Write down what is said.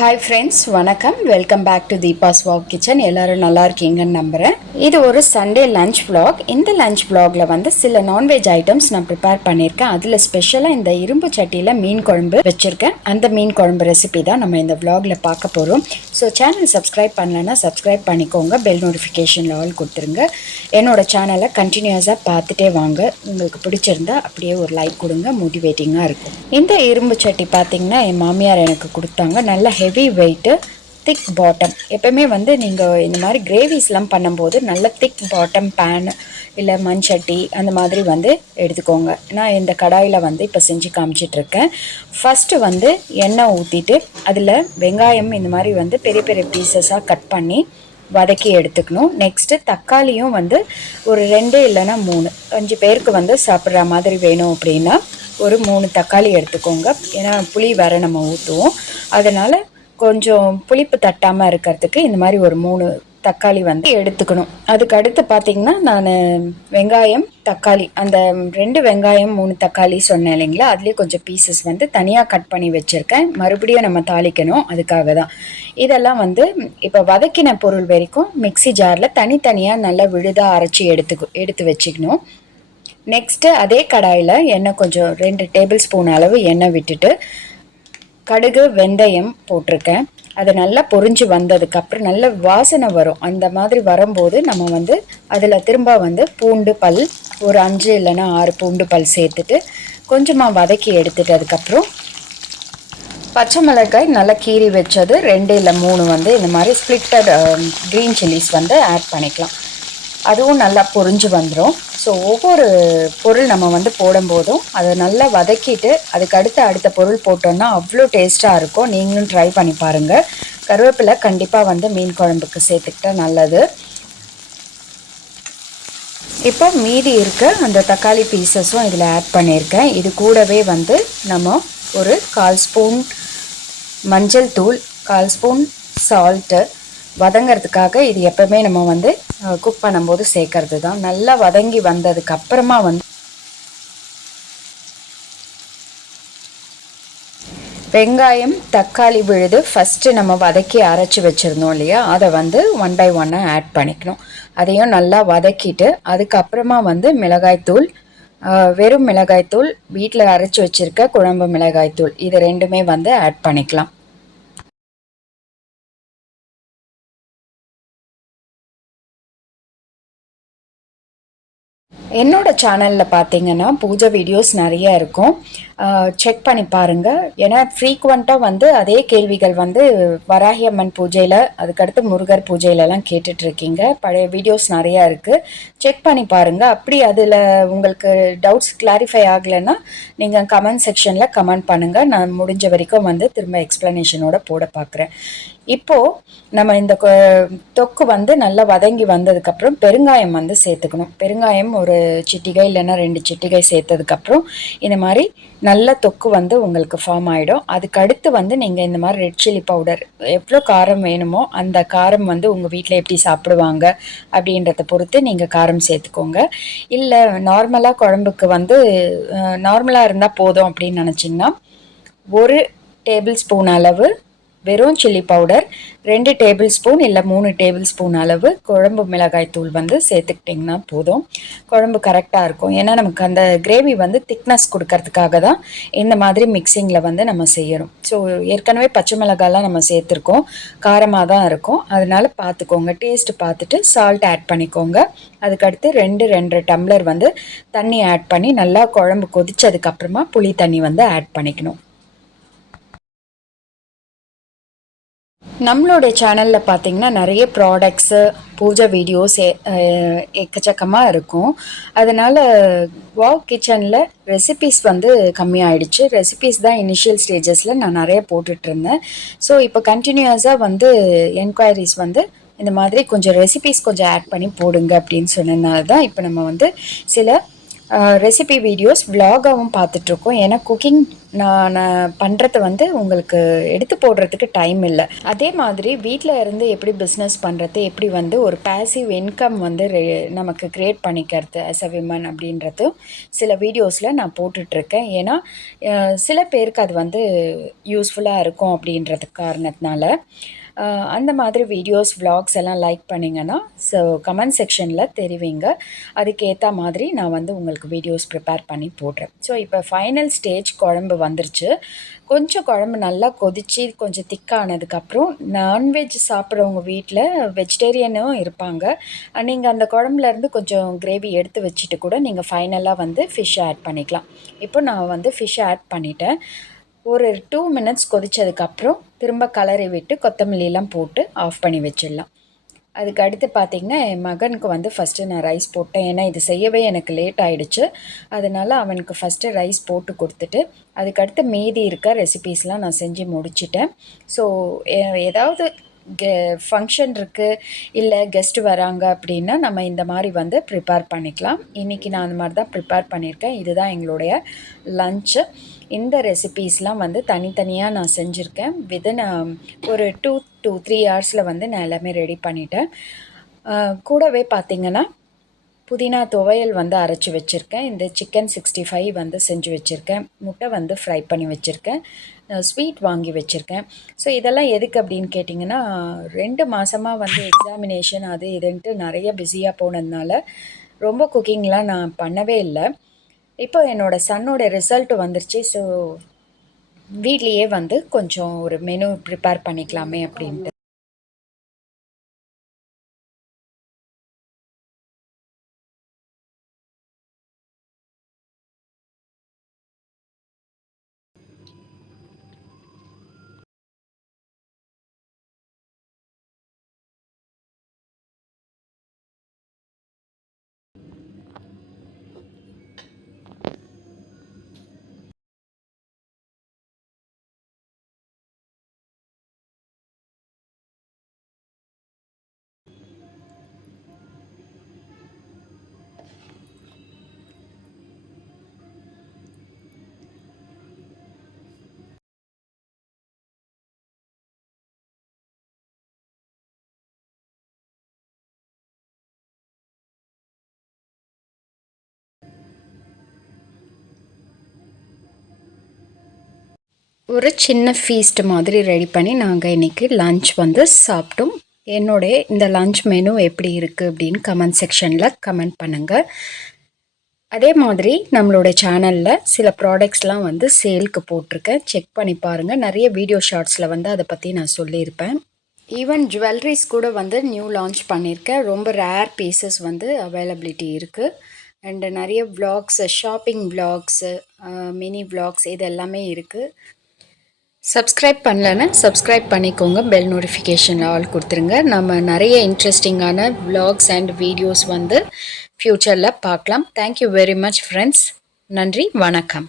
Hi friends வணக்கம். Welcome back to Deepa's walk kitchen எல்லோரும் நல்லா இருக்கீங்கன்னு நம்புகிறேன் இது ஒரு சண்டே லஞ்ச் vlog. இந்த லஞ்ச் vlogல வந்து சில நான்வெஜ் ஐட்டம்ஸ் நான் ப்ரிப்பேர் பண்ணியிருக்கேன். அதில் ஸ்பெஷலாக இந்த இரும்பு சட்டியில் மீன் குழம்பு வச்சுருக்கேன். அந்த மீன் குழம்பு ரெசிபி தான் நம்ம இந்த vlogல பார்க்க போகிறோம் ஸோ சேனல் சப்ஸ்கிரைப் பண்ணலைன்னா சப்ஸ்கிரைப் பண்ணிக்கோங்க. பெல் நோட்டிஃபிகேஷனில் ஆல் கொடுத்துருங்க. என்னோட சேனலை கண்டினியூஸாக பார்த்துட்டே வாங்க. உங்களுக்கு பிடிச்சிருந்தா அப்படியே ஒரு லைக் கொடுங்க. மோட்டிவேட்டிங்காக இருக்கும். இந்த இரும்பு சட்டி பார்த்தீங்கன்னா என் மாமியார் எனக்கு கொடுத்தாங்க. நல்ல ஹெவி வெயிட்டு திக் பாட்டம் எப்பயுமே வந்து நீங்கள் இந்த மாதிரி கிரேவிஸ்லாம் பண்ணும்போது நல்ல திக் பாட்டம் பேன் இல்லை மண்சட்டி அந்த மாதிரி வந்து எடுத்துக்கோங்க. நான் இந்த கடாயில் வந்து இப்போ செஞ்சு காமிச்சிட்ருக்கேன் ஃபஸ்ட்டு வந்து எண்ணெய் ஊற்றிட்டு அதில் வெங்காயம் இந்த மாதிரி வந்து பெரிய பெரிய பீசஸாக கட் பண்ணி வதக்கி எடுத்துக்கணும். நெக்ஸ்ட்டு தக்காளியும் வந்து ஒரு ரெண்டு இல்லைன்னா மூணு. அஞ்சு பேருக்கு வந்து சாப்பிட்ற மாதிரி வேணும் அப்படின்னா ஒரு மூணு தக்காளி எடுத்துக்கோங்க. ஏன்னா புளி வேறு நம்ம ஊற்றுவோம் அதனால் கொஞ்சம் புளிப்பு தட்டாமல் இருக்கிறதுக்கு இந்த மாதிரி ஒரு மூணு தக்காளி வந்து எடுத்துக்கணும். அதுக்கு அடுத்து பார்த்தீங்கன்னா நான் வெங்காயம் தக்காளி. அந்த ரெண்டு வெங்காயம் மூணு தக்காளி சொன்னேன் இல்லைங்களா? அதுலேயே கொஞ்சம் பீசஸ் வந்து தனியாக கட் பண்ணி வச்சுருக்கேன். மறுபடியும் நம்ம தாளிக்கணும். அதுக்காக தான். இதெல்லாம் வந்து இப்போ வதக்கின பொருள் வரைக்கும் மிக்ஸி ஜாரில் தனித்தனியாக நல்லா விழுதாக அரைச்சி எடுத்துக்கு எடுத்து வச்சுக்கணும். நெக்ஸ்ட்டு அதே கடாயில் எண்ணெய் கொஞ்சம் ரெண்டு டேபிள் ஸ்பூன் அளவு எண்ணெய் விட்டுட்டு கடுகு வெந்தயம் போட்டிருக்கேன். அது நல்லா பொரிஞ்சு வந்ததுக்கப்புறம் நல்ல வாசனை வரும். அந்த மாதிரி வரும்போது நம்ம வந்து அதில் திரும்ப வந்து பூண்டு பல் ஒரு அஞ்சு இல்லைன்னா ஆறு பூண்டு பல் சேர்த்துட்டு கொஞ்சமாக வதக்கி எடுத்துட்டு அதுக்கப்புறம் பச்சை மிளகாய் நல்லா கீறி வச்சது ரெண்டு இல்லை மூணு வந்து இந்த மாதிரி ஸ்ப்ளிட்டட் க்ரீன் சில்லிஸ் வந்து ஆட் பண்ணிக்கலாம். அதுவும் நல்லா பொரிஞ்சு வந்துடும் ஸோ ஒவ்வொரு பொருள் நம்ம வந்து போடும்போதும் அதை நல்லா வதக்கிட்டு அதுக்கு அடுத்து அடுத்த பொருள் போட்டோம்னா அவ்வளோ டேஸ்ட்டாக இருக்கும். நீங்களும் ட்ரை பண்ணி பாருங்கள் கருவேப்பிலை கண்டிப்பாக வந்து மீன் குழம்புக்கு சேர்த்துக்கிட்டா நல்லது. இப்போ மீதி இருக்க அந்த தக்காளி பீசஸும் இதில் ஆட் பண்ணியிருக்கேன். இது கூடவே வந்து நம்ம ஒரு கால் ஸ்பூன் மஞ்சள் தூள் கால் ஸ்பூன் சால்ட்டு வதங்கிறதுக்காக இது எப்பவுமே நம்ம வந்து குக் பண்ணும்போது சேர்க்கறது தான் நல்லா வதங்கி வந்ததுக்கு அப்புறமா வந்து வெங்காயம் தக்காளி விழுது ஃபஸ்ட்டு நம்ம வதக்கி அரைச்சி வச்சுருந்தோம் இல்லையா? அதை வந்து ஒன் பை ஒன்னாக ஆட் பண்ணிக்கணும். அதையும் நல்லா வதக்கிட்டு அதுக்கப்புறமா வந்து மிளகாய்த்தூள் வெறும் மிளகாய்த்தூள் வீட்டில் அரைச்சி வச்சுருக்க குழம்பு மிளகாய்த்தூள் இது ரெண்டுமே வந்து ஆட் பண்ணிக்கலாம். என்னோட சேனலில் பார்த்தீங்கன்னா பூஜை வீடியோஸ் நிறைய இருக்கும். செக் பண்ணி பாருங்கள் ஏன்னா ஃப்ரீக்குவெண்ட்டாக வந்து அதே கேள்விகள் வந்து வராகி அம்மன் பூஜையில் அதுக்கடுத்து முருகர் பூஜையிலலாம் கேட்டுட்ருக்கீங்க பழைய வீடியோஸ் நிறையா இருக்குது செக் பண்ணி பாருங்கள் அப்படி அதில் உங்களுக்கு டவுட்ஸ் கிளாரிஃபை ஆகலைன்னா நீங்கள் கமெண்ட் செக்ஷனில் கமெண்ட் பண்ணுங்கள் நான் முடிஞ்ச வரைக்கும் வந்து திரும்ப எக்ஸ்ப்ளனேஷனோட போட பார்க்குறேன் இப்போது நம்ம இந்த தொக்கு வந்து நல்லா வதங்கி வந்ததுக்கப்புறம் பெருங்காயம் வந்து சேர்த்துக்கணும். பெருங்காயம் ஒரு சிட்டிகை இல்லைன்னா ரெண்டு சிட்டிகை சேர்த்ததுக்கப்புறம் இந்த மாதிரி நல்ல தொக்கு வந்து உங்களுக்கு ஃபார்ம் ஆகிடும் அதுக்கு அடுத்து வந்து நீங்கள் இந்த மாதிரி ரெட் சில்லி பவுடர் எவ்வளோ காரம் வேணுமோ அந்த காரம் வந்து உங்கள் வீட்டில் எப்படி சாப்பிடுவாங்க அப்படின்றத பொறுத்து நீங்கள் காரம் சேர்த்துக்கோங்க. இல்லை நார்மலாக குழம்புக்கு வந்து நார்மலாக இருந்தால் போதும் அப்படின்னு நினச்சிங்கன்னா ஒரு டேபிள் ஸ்பூன் அளவு வெறும் சில்லி பவுடர் ரெண்டு டேபிள் ஸ்பூன் இல்லை மூணு டேபிள் ஸ்பூன் அளவு குழம்பு மிளகாய் தூள் வந்து சேர்த்துக்கிட்டிங்கன்னா போதும். குழம்பு கரெக்டாக இருக்கும். ஏன்னா நமக்கு அந்த கிரேவி வந்து திக்னஸ் கொடுக்கறதுக்காக தான் இந்த மாதிரி மிக்சிங்கில் வந்து நம்ம செய்யணும் ஸோ ஏற்கனவே பச்சை மிளகாலாம் நம்ம சேர்த்துருக்கோம். காரமாக தான் இருக்கும். அதனால் பார்த்துக்கோங்க டேஸ்ட்டு பார்த்துட்டு சால்ட் ஆட் பண்ணிக்கோங்க. அதுக்கடுத்து ரெண்டு ரெண்டு டம்ளர் வந்து தண்ணி ஆட் பண்ணி நல்லா குழம்பு கொதிச்சதுக்கப்புறமா புளி தண்ணி வந்து ஆட் பண்ணிக்கணும். நம்மளுடைய சேனலில் பார்த்தீங்கன்னா நிறைய ப்ராடக்ட்ஸு பூஜை வீடியோஸ் எக்கச்சக்கமாக இருக்கும். அதனால் வா கிச்சனில் ரெசிபீஸ் வந்து கம்மியாயிடுச்சு. ரெசிபீஸ் தான் இனிஷியல் ஸ்டேஜஸில் நான் நிறைய போட்டுட்ருந்தேன். ஸோ இப்போ கண்டினியூஸாக வந்து என்கொயரிஸ் வந்து இந்த மாதிரி கொஞ்சம் ரெசிபீஸ் கொஞ்சம் ஆட் பண்ணி போடுங்க அப்படின்னு சொன்னதுனால தான் இப்போ நம்ம வந்து சில ரெசிபி வீடியோஸ் விலாகாகவும் பார்த்துட்ருக்கோம். ஏன்னா குக்கிங் நான் பண்ணுறது வந்து உங்களுக்கு எடுத்து போடுறதுக்கு டைம் இல்லை. அதே மாதிரி வீட்டில் இருந்து எப்படி பிஸ்னஸ் பண்ணுறது எப்படி வந்து ஒரு பேசிவ் இன்கம் வந்து நமக்கு க்ரியேட் பண்ணிக்கிறது அஸ் அ விமன் அப்படின்றது சில வீடியோஸில் நான் போட்டுட்ருக்கேன். ஏன்னா சில பேருக்கு அது வந்து யூஸ்ஃபுல்லாக இருக்கும் அப்படின்றது காரணத்தினால. அந்த மாதிரி வீடியோஸ் விலாக்ஸ் எல்லாம் லைக் பண்ணிங்கன்னா ஸோ கமெண்ட் செக்ஷனில் தெரிவிங்க. அதுக்கேற்ற மாதிரி நான் வந்து உங்களுக்கு வீடியோஸ் ப்ரிப்பேர் பண்ணி போடுறேன். ஸோ இப்போ ஃபைனல் ஸ்டேஜ் குழம்பு வந்துருச்சு. கொஞ்சம் குழம்பு நல்லா கொதித்து கொஞ்சம் திக்கானதுக்கப்புறம் நான்வெஜ் சாப்பிட்றவங்க வீட்டில் வெஜிடேரியனும் இருப்பாங்க. நீங்கள் அந்த குழம்புலேருந்து கொஞ்சம் கிரேவி எடுத்து வச்சுட்டு கூட நீங்கள் ஃபைனலாக வந்து ஃபிஷ் ஆட் பண்ணிக்கலாம். இப்போ நான் வந்து ஃபிஷ் ஆட் பண்ணிட்டேன். ஒரு டூ மினிட்ஸ் கொதித்ததுக்கப்புறம் திரும்ப கலரை விட்டு கொத்தமல்லியெலாம் போட்டு ஆஃப் பண்ணி வச்சிடலாம். அதுக்கு அடுத்து பார்த்திங்கன்னா என் மகனுக்கு வந்து ஃபஸ்ட்டு நான் ரைஸ் போட்டேன். ஏன்னா இது செய்யவே எனக்கு லேட் ஆகிடுச்சு அதனால் அவனுக்கு ஃபஸ்ட்டு ரைஸ் போட்டு கொடுத்துட்டு அதுக்கடுத்து மீதி இருக்க ரெசிபீஸ்லாம் நான் செஞ்சு முடிச்சிட்டேன். ஸோ ஏதாவது ஃபங்க்ஷன் இருக்குது இல்லை கெஸ்ட்டு வராங்க அப்படின்னா நம்ம இந்த மாதிரி வந்து ப்ரிப்பேர் பண்ணிக்கலாம். இன்றைக்கி நான் அந்த மாதிரி தான் ப்ரிப்பேர் பண்ணியிருக்கேன். இதுதான் எங்களுடைய லஞ்சு இந்த ரெசிபீஸ்லாம் வந்து தனித்தனியாக நான் செஞ்சுருக்கேன். விதின் um, ஒரு டூ டூ த்ரீ ஹவர்ஸில் வந்து நான் எல்லாமே ரெடி பண்ணிட்டேன். கூடவே பார்த்திங்கன்னா புதினா துவையல் வந்து அரைச்சி வச்சுருக்கேன். இந்த சிக்கன் சிக்ஸ்டி ஃபைவ் வந்து செஞ்சு வச்சுருக்கேன். முட்டை வந்து ஃப்ரை பண்ணி வச்சுருக்கேன். ஸ்வீட் வாங்கி வச்சுருக்கேன். ஸோ இதெல்லாம் எதுக்கு அப்படின்னு கேட்டிங்கன்னா ரெண்டு மாதமாக வந்து எக்ஸாமினேஷன் அது இதுன்ட்டு நிறைய பிஸியாக போனதுனால ரொம்ப குக்கிங்லாம் நான் பண்ணவே இல்லை. இப்போ என்னோடய சன்னோட ரிசல்ட் வந்துருச்சு. ஸோ வீட்லேயே வந்து கொஞ்சம் ஒரு மெனு ப்ரிப்பேர் பண்ணிக்கலாமே அப்படின்ட்டு. ஒரு சின்ன ஃபீஸ்ட் மாதிரி ரெடி பண்ணி நாங்கள் இன்றைக்கி லன்ச் வந்து சாப்பிட்டோம். என்னுடைய இந்த லன்ச் மெனு எப்படி இருக்குது அப்படின்னு கமெண்ட் செக்ஷனில் கமெண்ட் பண்ணுங்கள் அதே மாதிரி நம்மளோட சேனலில் சில ப்ராடக்ட்ஸ்லாம் வந்து சேலுக்கு போட்டிருக்கேன். செக் பண்ணி பாருங்கள் நிறைய வீடியோ ஷார்ட்ஸில் வந்து அதை பற்றி நான் சொல்லியிருப்பேன். ஈவன் ஜுவல்லரிஸ் கூட வந்து நியூ லான்ச் பண்ணியிருக்கேன். ரொம்ப ரேர் பீசஸ் வந்து அவைலபிலிட்டி இருக்குது அண்டு நிறைய vlogs shopping vlogs mini vlogs இது எல்லாமே இருக்குது சப்ஸ்கிரைப் பண்ணலன்னா சப்ஸ்கிரைப் பண்ணிக்கோங்க. பெல் நோட்டிஃபிகேஷன் ஆல் கொடுத்துருங்க. நம்ம நிறைய இன்ட்ரெஸ்டிங்கான விலாக்ஸ் அண்ட் வீடியோஸ் வந்து ஃப்யூச்சரில் பார்க்கலாம். தேங்க்யூ வெரி மச் ஃப்ரெண்ட்ஸ் நன்றி வணக்கம்.